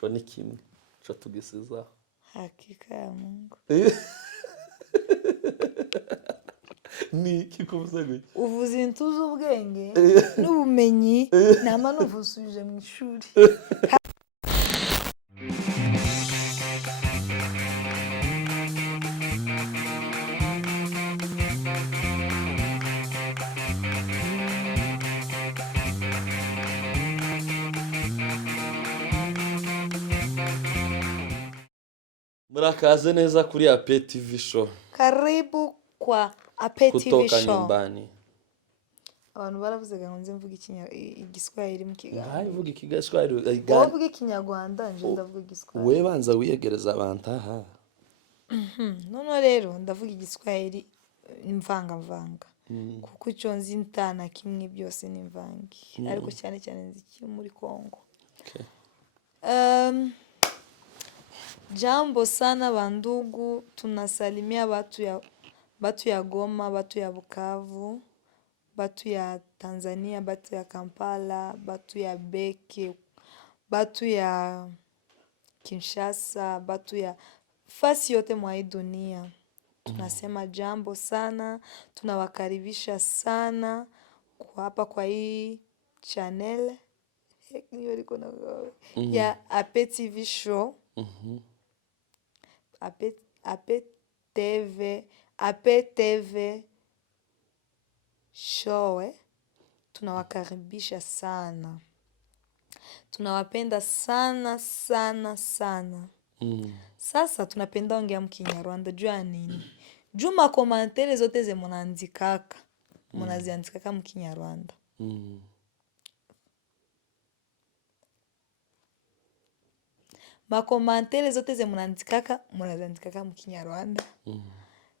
co ni kimwe co tugisiza Hakika ya Mungu. ni kikuvuze gute Uvuze ibintu z'ubwenge n'ubumenyi nama n'uvusubije mu ishuri. murakaze neza kuri Ape TV show Karibu kwa Ape TV kutoka show. nyumbani. Abantu baravuze ngo nze mvuga igiswahili mu kiganiro. Ngaho ivuga ikigaswahili Wowe uvuga ikinyarwanda nje ndavuga igiswahili. we banza wiyegereza abantu aha. None rero ndavuga igiswahili imvanga kuko icyo nzi ntana kimwe byose n'imvangi ariko cyane cyane nzi kiri muri Kongo. Okay. Jambo sana bandugu, tunasalimia batu ya Goma, batu ya Bukavu, batu ya Tanzania, batu ya Kampala, batu ya Beke, batu ya Kinshasa, batu ya fasi yote mwa hii dunia. Tunasema jambo sana, tunawakaribisha sana kwa hapa kwa hii channel ya Ape TV show. Ape TV show. Tunawakaribisha sana. Tunawapenda sana sana sana. Sasa tunapenda ongea mkinyarwanda jua nini? Juma komantere zote ze munaandikaka. Munaziandikaka mkinyarwanda. Makomantere zote ze munaziandikaka mkinyarwanda.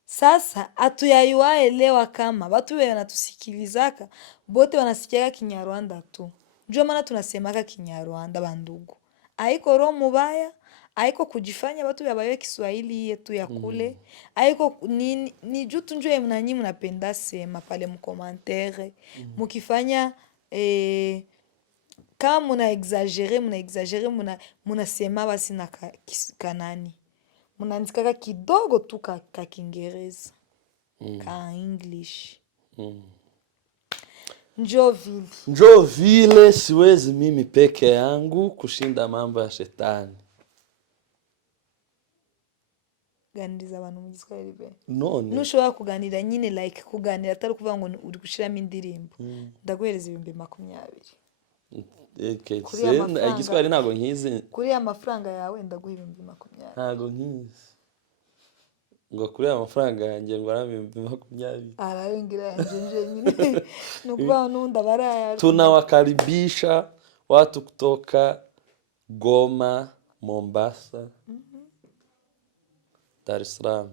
Sasa hatuyaiwaelewa kama watu wanatusikilizaka bote wanasikiaga Kinyarwanda tu. Ndio maana tunasemaka Kinyarwanda bandugu. Haiko roho mubaya, haiko kujifanya watu yabaye Kiswahili yetu ya kule. Haiko ni juu tu njoo mnanyi mnapenda sema pale mkomantere. Mukifanya kama muna exagere munasema basi na kanani. Munaandikaka kidogo tu ka Kiingereza. Ka English. Njoo vile siwezi mimi peke yangu kushinda mambo ya shetani. Ganiriza abantu mu Giswahili be. None Nushobora kuganira nyine like kuganira atari kuvuga ngo uri gushiramo indirimbo. Ndaguhereza 2020. Igiswahili ntago nkizi. Kuri amafaranga yawe ndaguha 2020. Ntago nkizi. Ngo kuri amafaranga yanjye ngo ara 2020. Ararengira yanje nyine. Nukuba nunda baraya. Tunawakaribisha watu kutoka Goma, Mombasa, Dar es Salaam,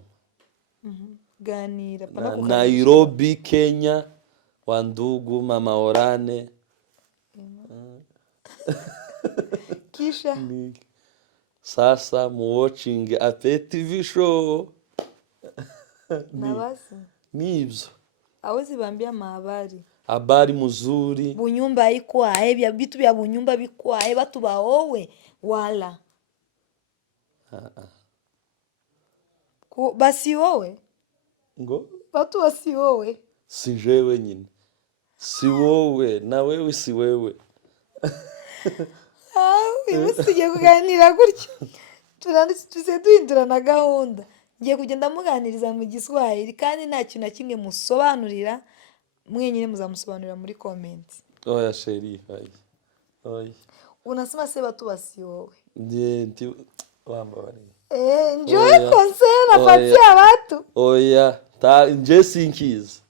ganira Nairobi, Kenya, wandugu mama Orane. Kisha sasa watching Ape TV show. Nabasi Nibyo awezi bambia mahabari. Habari mzuri. Bunyumba ikwae bya bitu bya bunyumba bikwae batu baowe wala. Basi wowe? Ngo? Batu basi wowe? Si jewe nyine. Si wowe na wewe si wewe. Imusigiye kuganira gutyo. Turanditse duhindura na gahunda. Ngiye kugenda muganiriza mu Giswahili kandi nta kintu na kimwe musobanurira mwenyine muzamusobanurira muri comment. Oya sheri, oya. Unasema se batu basi wowe? Ndiye wambari. Njoo conseil napatia watu. Oya, nje sinkizi.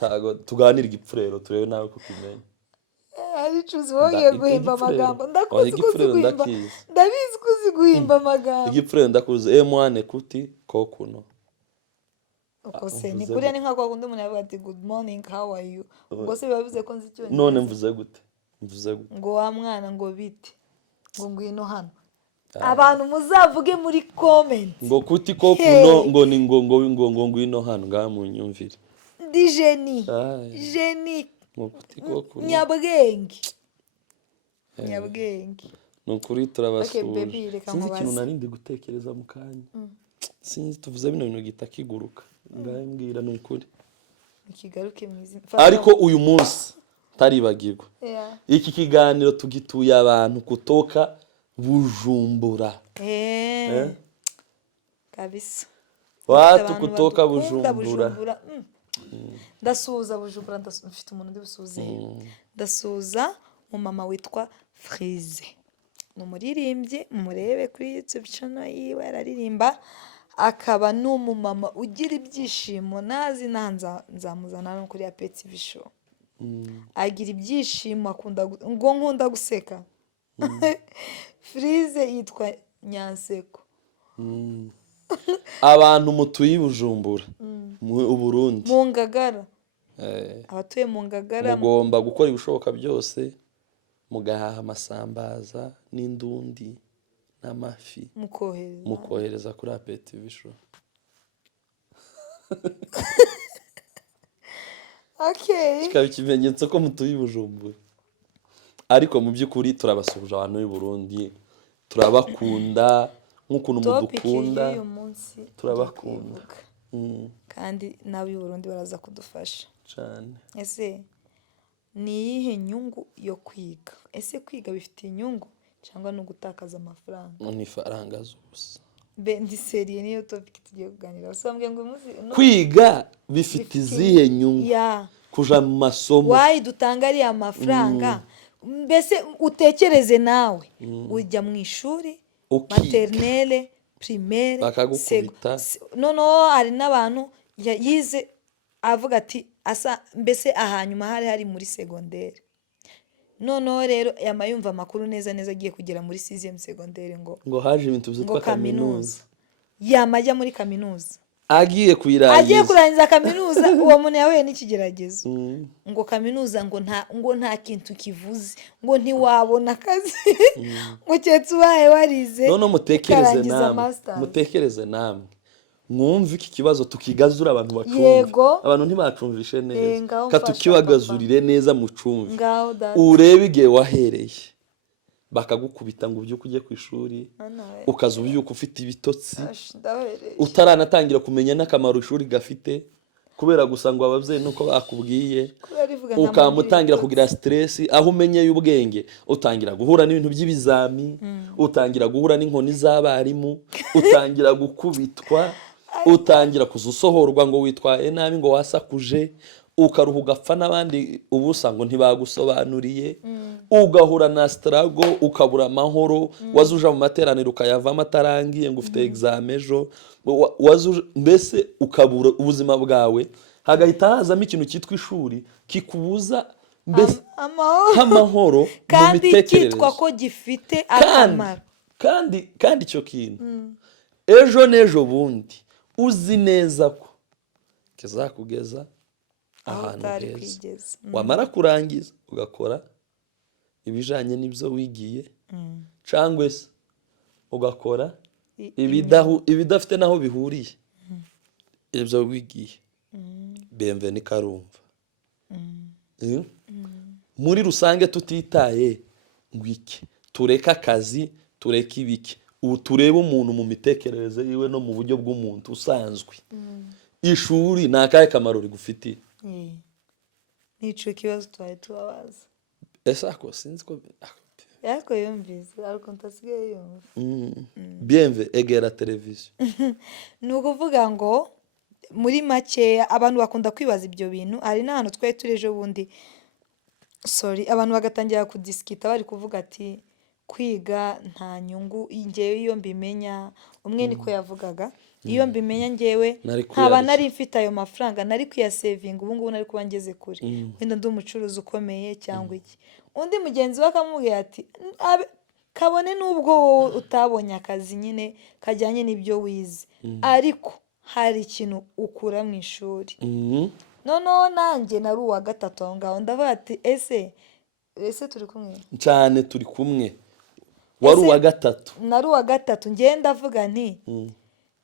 Tago tuganira igipfurero turebe nawe ko kumenya. Ari chuzi wogiye guhimba amagambo. Ndakuzi guhimba. Ndabizi kuzi guhimba amagambo. Igipfurero ndakuzi M1 kuti ko kuno. Ukose ni kuri ni nkako kundi umuntu yavuga ati good morning, how are you? Ubwo se bibavuze ko nzi cyo. None mvuze gute? Ngo wa mwana ngo bite. Ngo ngwino hano. Abantu muzavuge muri comment. Ngo kuti ko kuno ngo ni ngo ngwino hano ngamunyumvire. Ndi genie. Ngo kuti ko kuno. Nyabwenge. nukuri Okay, turabasuje baby, reka sinzi ikintu nkubaze. narindi gutekereza mu kanya sinzi tuvuze bino bintu gita kiguruka ngahe mbwira nukuri Ikigaruke mu izina. ariko uyu munsi taribagirwa Yeah. iki kiganiro tugituye abantu kutoka Bujumbura Eh. Kabisa. watu Abantu kutoka badukunda Bujumbura ndasuhuza Bujumbura, mfite umuntu ndi busuhuze. Ndasuhuza umumama witwa Frize. Ni umuririmbyi, murebe kuri YouTube channel yiwe araririmba, akaba n'umumama ugira ibyishimo, nazi nzamuzana no kuri Apeti TV show. Agira ibyishimo, akunda ngo nkunda guseka. Frize yitwa Nyanseko. abantu mutuye i Bujumbura mu Burundi Mu Ngagara. Abatuye mu Ngagara mugomba gukora ibishoboka byose mugahaha amasambaza n'indundi n'amafi mukohereza kuri Apeti TV show. Okay. Kikaba ikimenyetso ko mutuye i Bujumbura ariko mu by'ukuri turabasuhuje abantu b'i Burundi turabakunda nk'ukuntu mudukunda turabakunda kandi nawe i Burundi baraza kudufasha cyane. Ese ni iyihe nyungu yo kwiga? Ese kwiga bifite inyungu cyangwa no gutakaza amafaranga? Ni faranga zose. Ndi seriye niyo topic tugiye kuganira. Usambwe ngo kwiga bifite izihe nyungu? Kuja mu masomo. Wayi dutanga ari amafaranga. Mbese utekereze nawe ujya mu ishuri maternelle, primaire, bakagukubita. No hari n'abantu yize avuga ati asa mbese ahanyuma hari muri secondaire. Noneho rero yamayumva amakuru neza agiye kugera muri 6e secondaire ngo haje ibintu byitwa kaminuza. Yamajya muri kaminuza. Agiye kurangiza kaminuza uwo muntu yahuye n'ikigeragezo. Ngo kaminuza ngo nta kintu kivuze, ngo ntiwabona akazi. Ngo cyetse ubaye warize. None mutekereze namwe. Mwumva iki kibazo tukigazura abantu bacumva. Abantu ntibacumvishe neza. Katukibagazurire neza mu cumvi. Urebe igihe wahereye. Bakagukubita ngo ubyuke ujye ku ishuri ukaza ubyuka ufite ibitotsi utaranatangira kumenya n'akamaro ishuri gafite kubera gusa ngo ababyeyi nuko bakubwiye ukamutangira kugira stress aho umenyeye ubwenge utangira guhura n'ibintu by'ibizami utangira guhura n'inkoni z'abarimu utangira gukubitwa utangira kuzusohorwa ngo witwaye nabi ngo wasakuje ukaruha ugapfa n'abandi ubusa ngo ntibagusobanuriye ugahura na struggle ukabura amahoro wazuja mu materaniro ukayavamo atarangiye ngo ufite exam ejo mbese ukabura ubuzima bwawe hagahita hazamo ikintu cyitwa ishuri kikubuza mbese amahoro kandi cyitwa ko gifite akamaro kandi icyo kintu ejo n'ejo bundi uzi neza ko kizakugeza ahantu heza wamara kurangiza ugakora ibijanye n'ibyo wigiye cyangwa se ugakora ibidafite naho bihuriye ibyo wigiye bienvenue Karumva. Muri rusange tutitaye ngwiki tureka akazi tureka ibiki ubu tureba umuntu mu mitekerereze yiwe no mu buryo bw'umuntu usanzwe ishuri nakaye kamaro rigufitiye. Nico kibazo twari tubabaza. Esako sinzi ko yako yumvise ariko ntasigaye yumva. Bienve egera televiziyo. Nukuvuga ngo muri make abantu bakunda kwibaza ibyo bintu ari n'ahantu twaye tureje bundi abantu bagatangira kudiskita bari kuvuga ati kwiga nta nyungu ngewe iyo mbimenya umwe niko yavugaga iyo mbimenya ngewe nkaba nari mfite ayo mafaranga nari kuyasevinga ubu ngubu nari kuba ngeze kure wenda ndi umucuruzi ukomeye cyangwa iki undi mugenzi we akamubwira ati kabone n'ubwo utabonye akazi nyine kajyanye n'ibyo wize ariko hari ikintu ukura mu ishuri. Noneho nanjye nari uwa gatatu aho ngaho ndavuga ati ese turi kumwe cyane turi kumwe wari uwa gatatu nari uwa gatatu ngiye ndavuga nti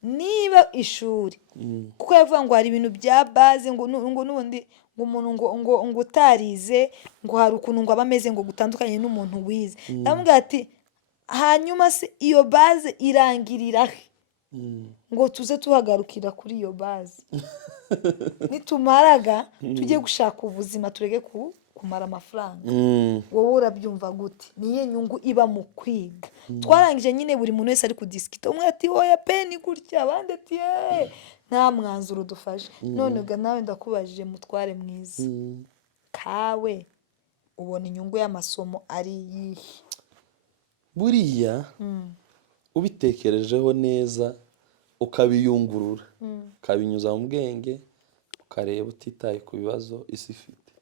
niba ishuri kuko yavuga ngo hari ibintu bya base ngo n'ubundi ngo umuntu ngo utarize ngo hari ukuntu ngo abameze ngo gutandukanye n'umuntu wize ndamubwira ati hanyuma se iyo base irangirira he ngo tuze tuhagarukira kuri iyo base nitumaraga tujye gushaka ubuzima tureke kumara amafaranga wowe urabyumva gute niye nyungu iba mu kwiga twarangije nyine buri muntu wese ari kudisikita umwe ati oya pe ni gutya abandi ati nta mwanzuro dufashe none ga nawe ndakubajije mutware mwiza kawe ubona inyungu y'amasomo ari iyihe buriya ubitekerejeho neza ukabiyungurura ukabinyuza mu bwenge ukareba utitaye ku bibazo isi ifite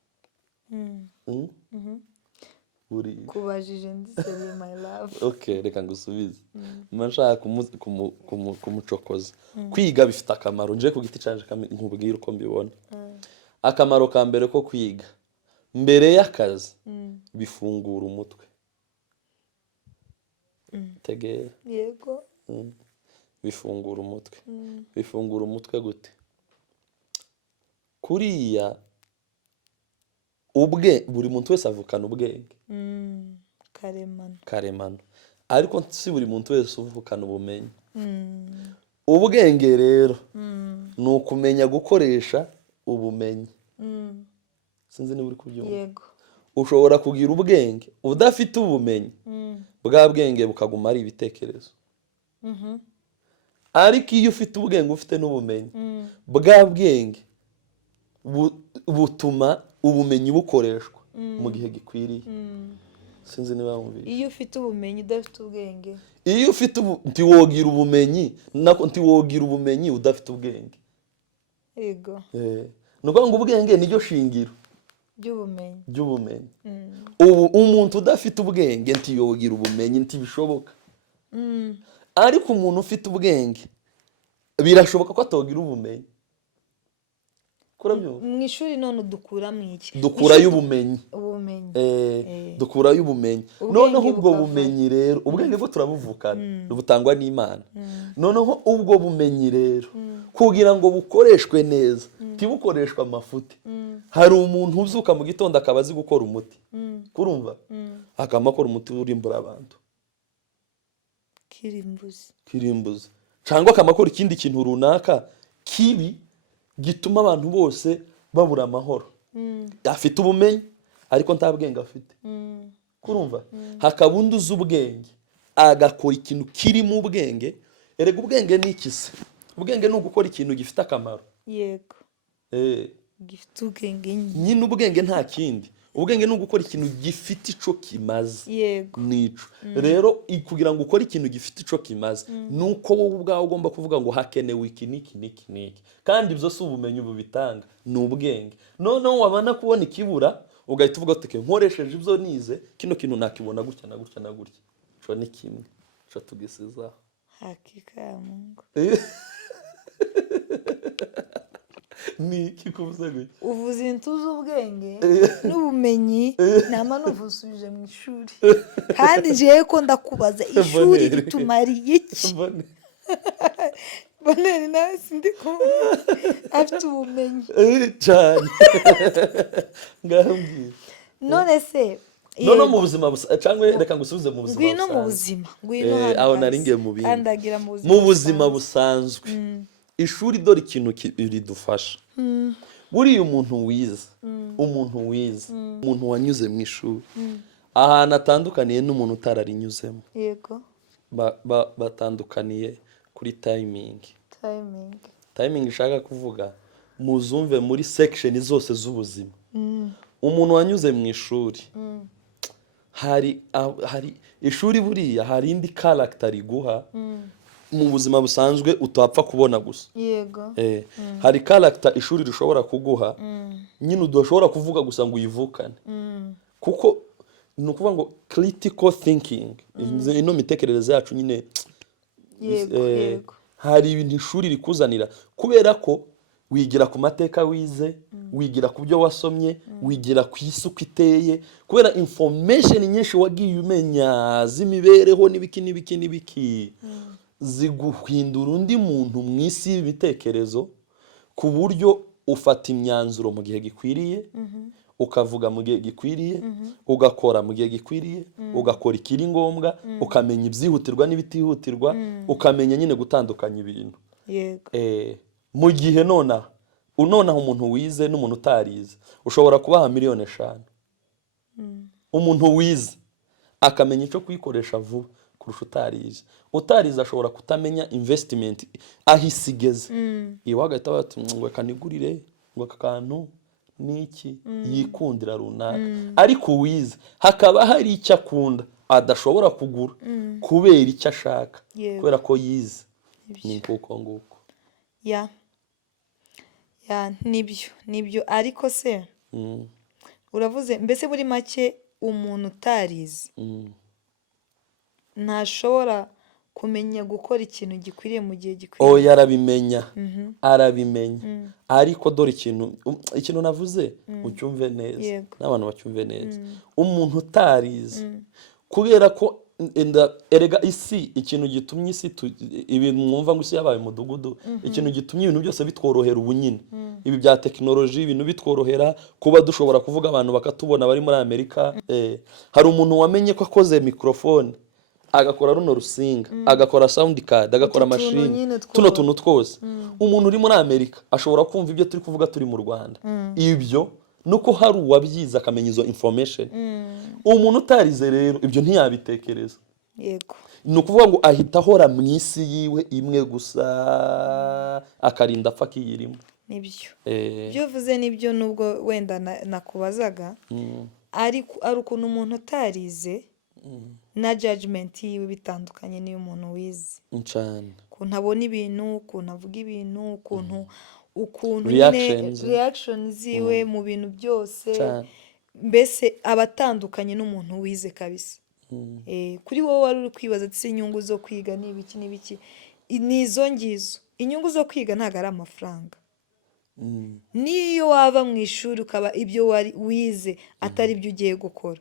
kubajije ndiseriye my love okay reka ngusubize nshaka kumucokoza kwiga bifite akamaro nje ku giti canje nkubwira uko mbibona akamaro ka mbere ko kwiga mbere y'akazi bifungura umutwe tegera yego bifungura umutwe bifungura umutwe gute kuriya buri muntu wese avukana ubwenge karemano ariko si buri muntu wese uvukana ubumenyi ubwenge rero ni ukumenya gukoresha ubumenyi sinzi niba uri kubyumva yego ushobora kugira ubwenge udafite ubumenyi bwa bwenge bukaguma ari ibitekerezo ariko iyo ufite ubwenge ufite n'ubumenyi bwa bwenge butuma ubumenyi bukoreshwa mu gihe gikwiriye sinzi niba wumvise iyo ufite ubumenyi udafite ubwenge iyo ufite ntiwogira ubumenyi ntiwogira ubumenyi udafite ubwenge yego ni ukuvuga ngo ubwenge niryo shingiro ry'ubumenyi ubu umuntu udafite ubwenge ntiyogira ubumenyi ntibishoboka ariko umuntu ufite ubwenge birashoboka ko atogira ubumenyi mu ishuri none dukuramo iki dukurayo ubumenyi dukurayo ubumenyi noneho ubwo bumenyi rero ubwenge bwo turabuvukana butangwa n'Imana noneho ubwo bumenyi rero kugira ngo bukoreshwe neza ntibukoreshwe amafuti hari umuntu uzuka mu gitondo akaba azi gukora umuti kurumva akaba akora umuti urimbura abantu kirimbuzi cyangwa akamakora ikindi kintu runaka kibi gituma abantu bose babura amahoro afite ubumenyi ariko nta bwenge afite kurumva hakaba undi uzi ubwenge agakora ikintu kiri mu bwenge erega ubwenge ni iki se ubwenge ni ugukora ikintu gifite akamaro yego gifite ubwenge nyine ubwenge nta kindi ubwenge ni ugukora ikintu gifite ico kimaze yego nico rero kugira ngo ukore ikintu gifite ico kimaze nuko wowe ubwawe ugomba kuvuga ngo hakenewe iki niki kandi ibyo si ubumenyi bubitanga ni ubwenge noneho wabana kubona ikibura ugahita uvuga uti nkoresheje ibyo nize kino kintu nakibona gutya na gutya na gutya cyo ni kimwe cyo tugisiza hakika ya Mungu ni kikuvuze gutya uvuze intuzi ubwenge n'ubumenyi nama nuvusubije mu ishuri kandi ngiye ko ndakubaza ishuri ritumariye iki Boneri nawe sindi kumva afite ubumenyi cyane ngambye none se no mu buzima cyangwa reka ngusubize mu buzima ngwino mu buzima ngwino aho naringiye mu bindi kandagira mu buzima busanzwe ishuri dore ikintu ridufasha buriya umuntu wize umuntu wanyuze mu ishuri ahantu atandukaniye n'umuntu utararinyuzemo yego batandukaniye kuri timing ishaka kuvuga muzumve muri section zose z'ubuzima umuntu wanyuze mu ishuri hari ishuri buriya hari indi character riguha mu buzima busanzwe utapfa kubona gusa yego hari character ishuri rishobora kuguha nyine udashobora kuvuga gusa ngo uyivukane kuko ni ukuvuga ngo critical thinking ino mitekerereze yacu nyine yego hari ibintu ishuri rikuzanira kubera ko wigira ku mateka wize wigira ku byo wasomye wigira ku isi uko iteye kubera information nyinshi wagiye umenya z'imibereho n'ibiki ziguhindura undi muntu mu isi y'ibitekerezo ku buryo ufata imyanzuro mu gihe gikwiriye ukavuga mu gihe gikwiriye, ugakora mu gihe gikwiriye, ugakora ikiri ngombwa, ukamenya ibyihutirwa n'ibitihutirwa, ukamenya nyine gutandukanya ibintu. yego Mu gihe nonaha umuntu wize n'umuntu utarize ushobora kubaha 5,000,000. Umuntu wize akamenya icyo kuyikoresha vuba kurusha utarize. Utarize ashobora kutamenya investment aho isi igeze. Iwe hagahita bati ngo kanigurire ngo aka kantu niki yikundira runaka. Ariko wize hakaba hari icyo akunda adashobora kugura kubera icyo ashaka, Yego. kubera ko yize. Ni kuko nguko. ya nibyo ariko se uravuze mbese muri make umuntu utarize ntashobora kumenya gukora ikintu gikwiriye mu gihe gikwiriye. Oya, arabimenya. Ariko dore ikintu navuze ucyumve neza, Yego. n'abantu bacyumve neza. Umuntu utarize kubera ko erega isi, ikintu gitumye isi ibintu mwumva ngo isi yabaye umudugudu, ikintu gitumye ibintu byose bitworohera ubu nyine, ibi bya tekinoloji, ibintu bitworohera kuba dushobora kuvuga abantu bakatubona bari muri Amerika. Hari umuntu wamenye ko akoze mikrofone, agakora runo rusinga, agakora sound card, agakora machine, tuno tuntu twose. Umuntu uri muri Amerika ashobora kumva ibyo turi kuvuga turi mu Rwanda. Ibyo nuko hari uwabyize akamenya izo information. Umuntu utarize rero ibyo ntiyabitekereza. Yego. Ni ukuvuga ngo ahita ahora mu isi yiwe imwe gusa, akarinda apfa akiyirimo. Nibyo. Ibyo uvuze nibyo, nubwo wenda nakubazaga, ariko ari ukuntu umuntu utarize na judgment yiwe bitandukanye n'iyo umuntu wize. Cyane. Ukuntu abona ibintu, ukuntu avuga ibintu, ukuntu reaction ziwe mu bintu byose. Mbese abatandukanye n'umuntu wize kabisa. Kuri wowe wari uri kwibaza ati inyungu zo kwiga ni ibiki n'ibiki, nizo ngizo. Inyungu zo kwiga ntabwo ari amafaranga. Niyo wava mu ishuri ukaba ibyo wize atari byo ugiye gukora,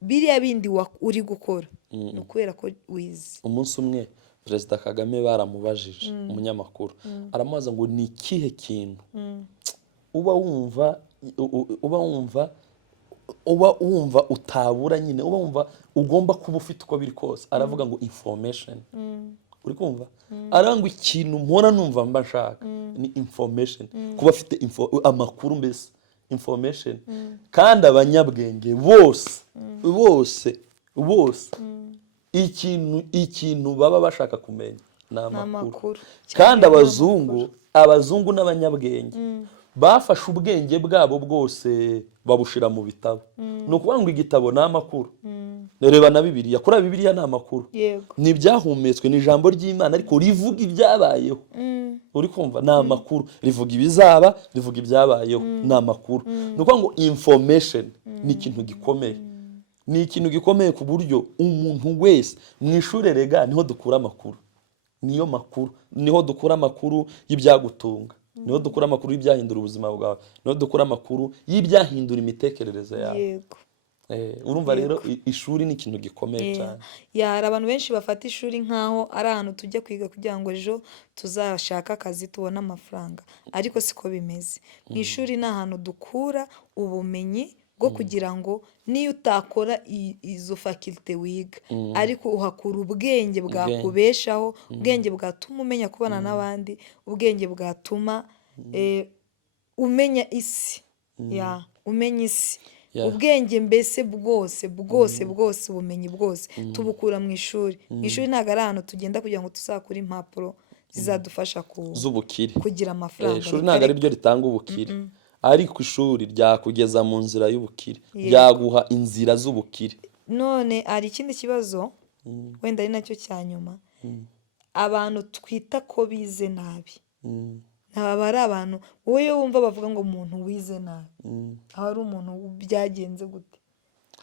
biriya bindi uri gukora ni ukubera ko wize. Umunsi umwe Perezida Kagame baramubajije, umunyamakuru aramubaza ngo ni ikihe kintu uba wumva utabura nyine, uba wumva ugomba kuba ufite uko biri kose. Aravuga ngo information. Uri kumva? Arangwa ikintu mpora numva mba nshaka ni information, kuba afite amakuru, mbese information. Kandi abanyabwenge bose ikintu baba bashaka kumenya ni amakuru. Kandi abazungu n'abanyabwenge bafashe ubwenge bwabo bwose babushira mu bitabo. Ni ukuvuga ngo igitabo ni amakuru. Reba na Bibiliya, kuri Bibiliya ni amakuru. Ni ibyahumetswe, ni ijambo ry'Imana ariko rivuga ibyabayeho. Uri kumva? Ni amakuru. Rivuga ibizaba, rivuga ibyabayeho, ni amakuru. Ni ukuvuga ngo information ni ikintu gikomeye. Ni ikintu gikomeye ku buryo umuntu wese mu ishuri rega niho dukura amakuru. Niho dukura amakuru y'ibyagutunga. Niho dukura amakuru y'ibyahindura ubuzima bwawe. Niho dukura amakuru y'ibyahindura imitekerereze yawe. Yego. Urumva rero ishuri ni ikintu gikomeye cyane. Hari abantu benshi bafata ishuri nkaho ari ahantu tujya kwiga kugira ngo ejo tuzashaka akazi tubone amafaranga, ariko siko bimeze. Mu ishuri ni ahantu dukura ubumenyi bwo kugira ngo niyo utakora izo faculty wiga, ariko uhakura ubwenge bwakubeshaho, ubwenge bwatuma umenya kubana n'abandi, ubwenge bwatuma umenya isi. Umenya isi. Ubwenge mbese bwose ubumenyi bwose tubukura mu ishuri. Mu ishuri ntabwo ari ahantu tugenda kugira ngo tuzakure impapuro zizadufasha kugira amafaranga. Ishuri ntabwo ari ryo ritanga ubukire, ariko ishuri ryakugeza mu nzira y'ubukire, ryaguha inzira z'ubukire. None hari ikindi kibazo wenda ari nacyo cya nyuma, abantu twita ko bize nabi. Aba ari abantu wowe wumva bavuga ngo umuntu wize nabi, aba ari umuntu byagenze gute?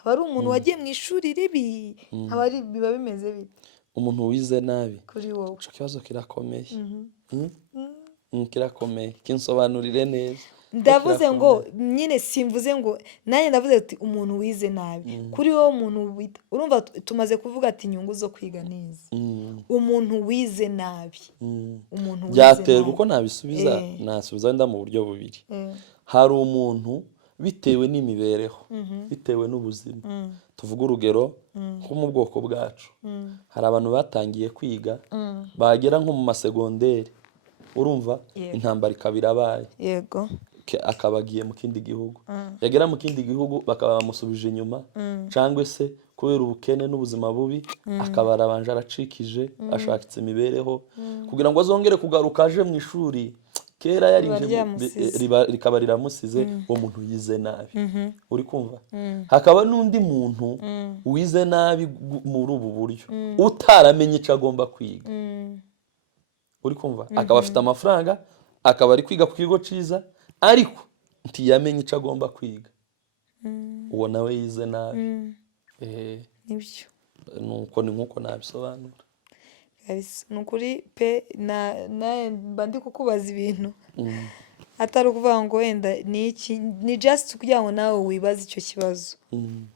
Aba ari umuntu wagiye mu ishuri ribi, biba bimeze bite? Umuntu wize nabi kuri wowe, icyo kibazo kirakomeye. Kirakomeye, kinsobanurire neza. Ndavuze ngo nyine simvuze ngo nanjye ndavuze ati umuntu wize nabi. Kuri wowe umuntu wita, urumva tumaze kuvuga ati inyungu zo kwiga neza. Umuntu wize nabi. Byaterwa uko nasubiza wenda mu buryo bubiri. Hari umuntu bitewe n'imibereho, bitewe n'ubuzima. Tuvuga urugero nko mu bwoko bwacu, hari abantu batangiye kwiga bagera nko mu masegonderi, urumva intambara ikaba irabaye, yego, akaba agiye mu kindi gihugu, yagera mu kindi gihugu bakaba bamusubije inyuma, cyangwa se kubera ubukene n'ubuzima bubi akaba arabanje aracikije, ashakitse imibereho kugira ngo azongere kugaruka aje mu ishuri kera yarinje rikaba riramusize, uwo muntu yize nabi. Uri kumva? Hakaba n'undi muntu wize nabi muri ubu buryo utaramenye icyo agomba kwiga. Uri kumva? Akaba afite amafaranga, akaba ari kwiga ku kigo cyiza, ariko ntiyamenye icyo agomba kwiga. Uwo nawe yize nabi. nibyo Nuko ni nkuko nabisobanura. ni ukuri pe, mba ndi kukubaza ibintu atari ukuvuga ngo wenda ni iki, ni just kugira ngo nawe wibaze icyo kibazo.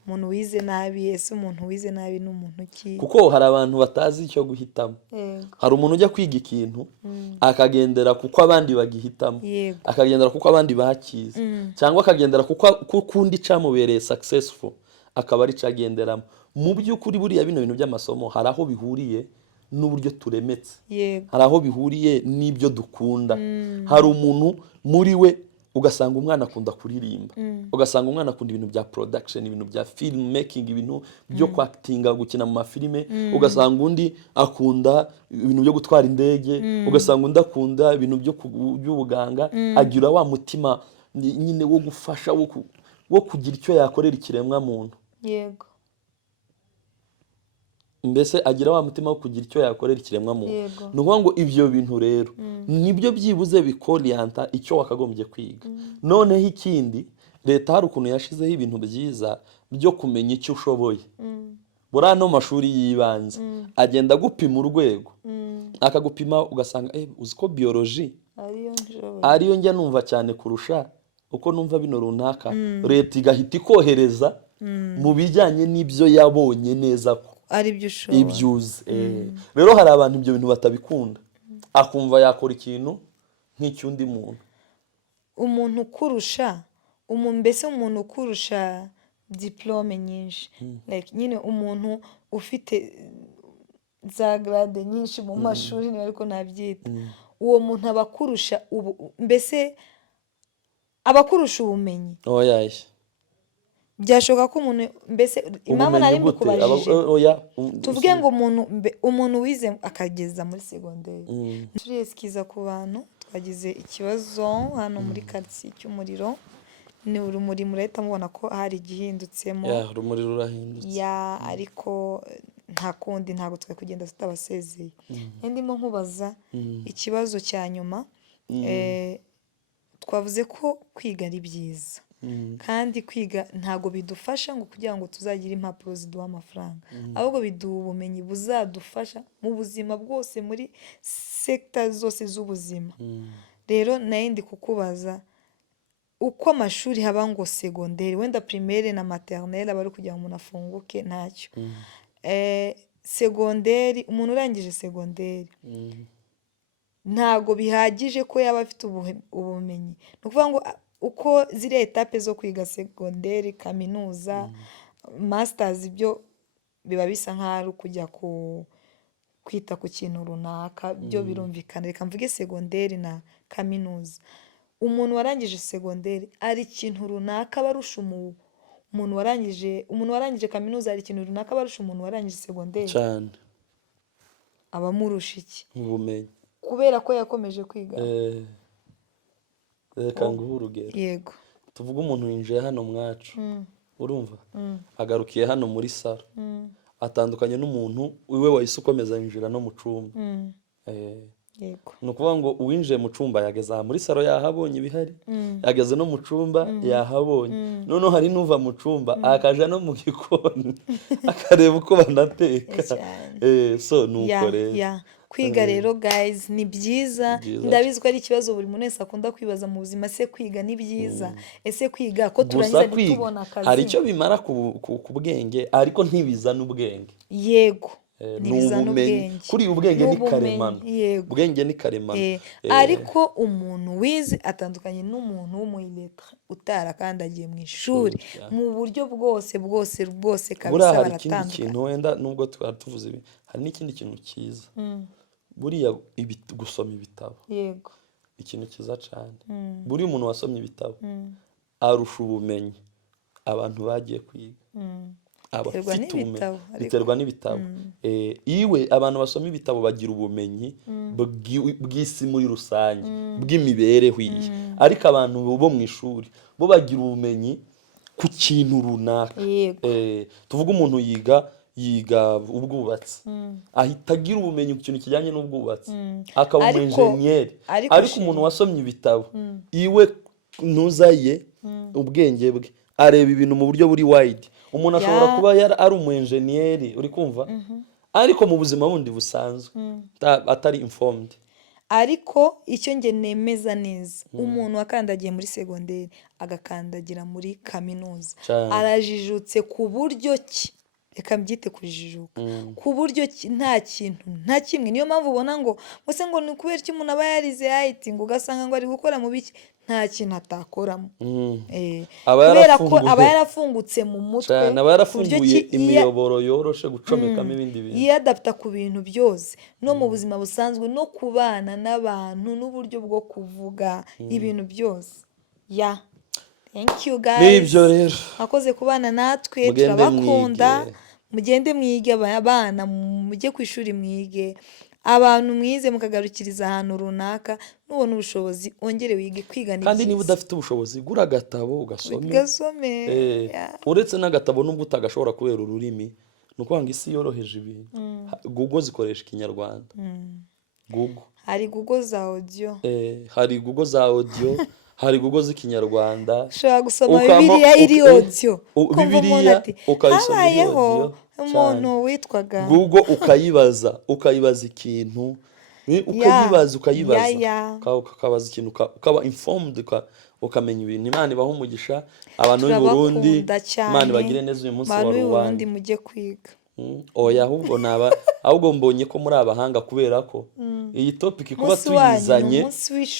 Umuntu wize nabi, ese umuntu wize nabi ni umuntu ki? Kuko hari abantu batazi icyo guhitamo. Hari umuntu ujya kwiga ikintu akagendera kuko abandi bagihitamo, akagendera kuko abandi bakize, cyangwa akagendera kuko kundi cyamubereye successful akaba ari cyo agenderamo. Mu by'ukuri buriya bino bintu by'amasomo hari aho bihuriye n'uburyo turemetse, hari aho bihuriye n'ibyo dukunda. Hari umuntu muri we ugasanga umwana akunda kuririmba, ugasanga umwana akunda ibintu bya production, ibintu bya film making, ibintu byo kwactinga, gukina mu mafilime. Ugasanga undi akunda ibintu byo gutwara indege, ugasanga undi akunda ibintu by'ubuganga. Agira wa mutima nyine wo gufasha, wo kugira icyo yakorera ikiremwa muntu. Yego. Mbese agira wa mutima wo kugira icyo yakorera ikiremwa muntu. Ni ukuvuga ngo ibyo bintu rero nibyo byibuze bikoriyanta icyo wakagombye kwiga. Noneho ikindi, leta hari ukuntu yashizeho ibintu byiza byo kumenya icyo ushoboye. Buriya no mashuri y'ibanze agenda gupima urwego, akagupima ugasanga uzi ko biology ariyo njya numva cyane kurusha uko numva bino runaka, leta igahita ikohereza mu bijyanye n'ibyo yabonye neza ko ari byo ushobora, ibyo uzi. Rero hari abantu ibyo bintu batabikunda, akumva yakora ikintu nk'icy'undi muntu. Umuntu ukurusha, mbese umuntu ukurusha diplome nyinshi, like nyine umuntu ufite za grade nyinshi mu mashuri, niba ariko nabyita, uwo muntu abakurusha mbese abakurusha ubumenyi. Byashoboka ko umuntu, mbese impamvu nari mbikubajije, tuvuge ngo umuntu wize akageza muri segonderi. Turesikiza ku bantu, twagize ikibazo hano muri quartier cy'umuriro, ni urumuri murahita mubona ko hari igihindutsemo. Urumuri rurahindutse. Ariko nta kundi, ntabwo twari kugenda tutabasezeye. Ndimo nkubaza ikibazo cya nyuma, twavuze ko kwiga ari byiza, kandi kwiga ntabwo bidufasha ngo kugira ngo tuzagire impapuro ziduha amafaranga, ahubwo biduha ubumenyi buzadufasha mu buzima bwose, muri sector zose z'ubuzima. Rero nayo ndi kukubaza uko amashuri haba ngo segonderi, wenda primaire na maternelle aba ari kugira ngo umuntu afunguke, ntacyo. Segonderi, umuntu urangije segonderi ntabwo bihagije ko yaba afite ubumenyi. Ni ukuvuga ngo uko ziriya etape zo kwiga segonderi, kaminuza, masters, ibyo biba bisa nk'aho ari ukujya kwita ku kintu runaka, byo birumvikana. Reka mvuge segonderi na kaminuza. Umuntu warangije segonderi ari ikintu runaka barusha umuntu warangije kaminuza, hari ikintu runaka barusha umuntu warangije segonderi cyane. Abamurusha iki? Ubumenyi. Kubera ko yakomeje kwiga. Reka nguhe urugero. Yego. Tuvuge umuntu yinjiye hano mwacu, urumva, agarukiye hano muri salo, atandukanye n'umuntu iwe wahise ukomeza yinjira no mu cyumba. Yego. Ni ukuvuga ngo uwinjiye mu cyumba yageze aha muri salo yahabonye ibihari, yageze no mu cyumba yahabonye. Noneho hari n'uva mu cyumba akaja no mu gikoni akareba uko banateka. So nuko rero kwiga rero guys ni byiza. Ndabizi ko ari ikibazo buri muntu wese akunda kwibaza mu buzima, se kwiga ni byiza? Ese kwiga ko turangiza ntitubona akazi? Hari icyo bimara ku bwenge, ariko ntibizana ubwenge. Yego. ntibiza n'ubwenge kuri ubwenge ni n'ubumenyi, karemano yego. ubwenge ni karemano ariko umuntu wize atandukanye n'umuntu w'umuyiletre utarakandagiye mu ishuri mu buryo bwose bwose bwose kabisa buriya hari ikindi baratandukanye. kintu wenda nubwo twari tuvuze ibi hari n'ikindi kintu cyiza buriya gusoma ibitabo yego ikintu cyiza cyane buriya umuntu wasomye ibitabo arusha ubumenyi abantu bagiye kwiga abafite ubumenyi biterwa n'ibitabo iwe abantu basoma ibitabo bagira ubumenyi bw'isi muri rusange bw'imibereho iyi ariko abantu bo mu ishuri bo bagira ubumenyi ku kintu runaka tuvuga umuntu yiga ubwubatsi ahita agira ubumenyi ku kintu kijyanye n'ubwubatsi akaba umu-enjeniyeri ariko umuntu wasomye ibitabo iwe ntuzaye ubwenge bwe areba ibintu mu buryo buri wide umuntu ashobora kuba ari umu-enjeniyeri uri kumva ariko mu buzima bundi busanzwe atari informed. ariko icyo nge nemeza neza umuntu wakandagiye muri segonderi agakandagira muri kaminuza arajijutse ku buryo ki reka mbyite kujijuka ku buryo nta kintu nta kimwe niyo mpamvu ubona ngo mbese ngo ni ukubera iki umuntu aba yarize IT ngo ugasanga ngo ari gukora mu biki nta kintu atakoramo kubera ko aba yarafungutse mu mutwe aba yarafunguye imiyoboro yoroshe gucomekamo ibindi bintu yiyadapta ku bintu byose no mu buzima busanzwe no kubana n'abantu n'uburyo bwo kuvuga ibintu byose thank you guys nibyo rero akoze kubana natwe turabakunda mugende mwige abana mujye ku ishuri mwige abantu mwize mukagarukiriza ahantu runaka nubona ubushobozi ongere wige kwiga ni kandi niba udafite ubushobozi gura agatabo ugasome uretse n'agatabo nubwo utagashobora kubera ururimi ni ukuvuga ngo isi yoroheje ibintu Google zikoresha ikinyarwanda Google hari Google za audio hari Google za audio hari Google z'ikinyarwanda ushobora gusoma bibiliya iri audio bibiliya ukayisoma iri audio umuntu witwaga Google ukayibaza ikintu ukabaza ikintu ukaba informed ukamenya ibintu. Imana ibaha umugisha abantu b'i Burundi, Imana ibagire neza uyu munsi wa Rwanda mujye kwiga oya ahubwo mbonye ko muri abahanga kubera ko iyi topic kuba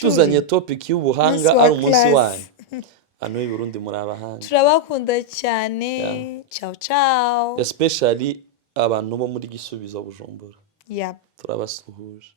tuzanye topic y'ubuhanga ari umunsi wanyu hano i Burundi muri abahanga turabakunda cyane ciao ciao especially abantu bo muri Gisubizo Bujumbura turabasuhuje.